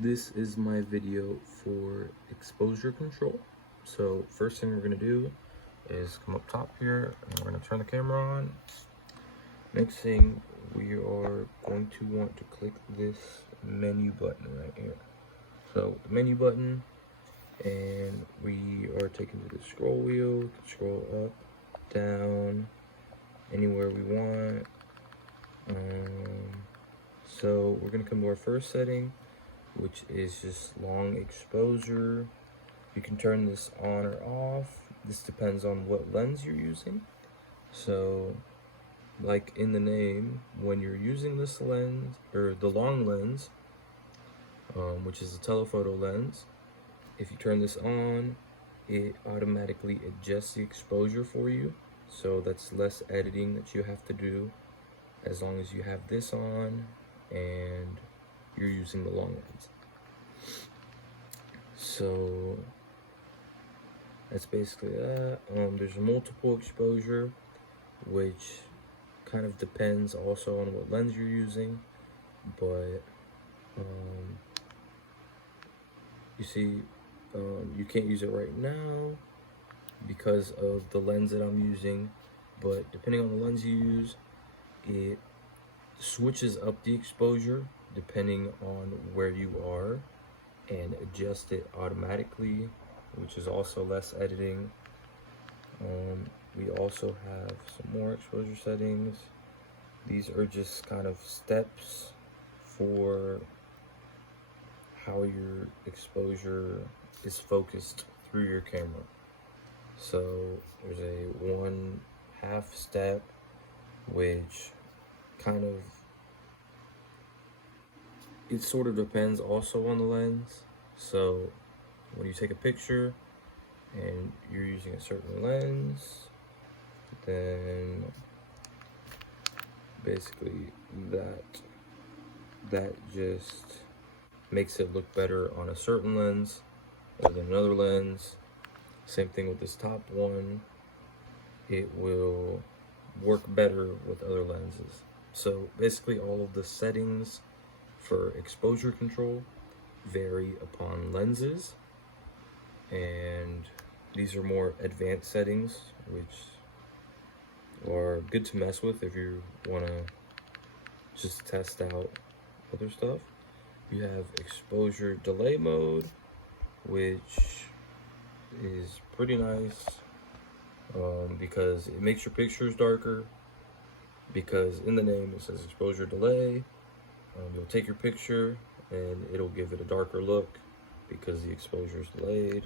This is my video for exposure control. So first thing we're gonna do is come up top here and we're gonna turn the camera on. Next thing, we are going to want to click this menu button right here. So the menu button, and we are taken to the scroll wheel, scroll up, down, anywhere we want. So we're gonna come to our first setting, which is just long exposure. You can turn this on or off. This depends on what lens you're using. So like in the name, when you're using this lens, or the long lens, which is a telephoto lens, if you turn this on, it automatically adjusts the exposure for you. So that's less editing that you have to do as long as you have this on and you're using the long lens. So that's basically that. There's a multiple exposure, which kind of depends also on what lens you're using, but you see, you can't use it right now because of the lens that I'm using, but depending on the lens you use, it switches up the exposure depending on where you are and adjust it automatically, which is also less editing. We also have some more exposure settings. These are just kind of steps for how your exposure is focused through your camera. So there's a 1/2 step, which kind of, it sort of depends also on the lens. So when you take a picture and you're using a certain lens, then basically that just makes it look better on a certain lens other than another lens. Same thing with this top one, it will work better with other lenses. So basically all of the settings for exposure control vary upon lenses, and these are more advanced settings which are good to mess with if you want to just test out other stuff. You have exposure delay mode, which is pretty nice because it makes your pictures darker, because in the name it says exposure delay. You'll take your picture and it'll give it a darker look because the exposure is delayed.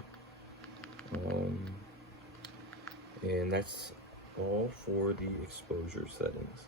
And that's all for the exposure settings.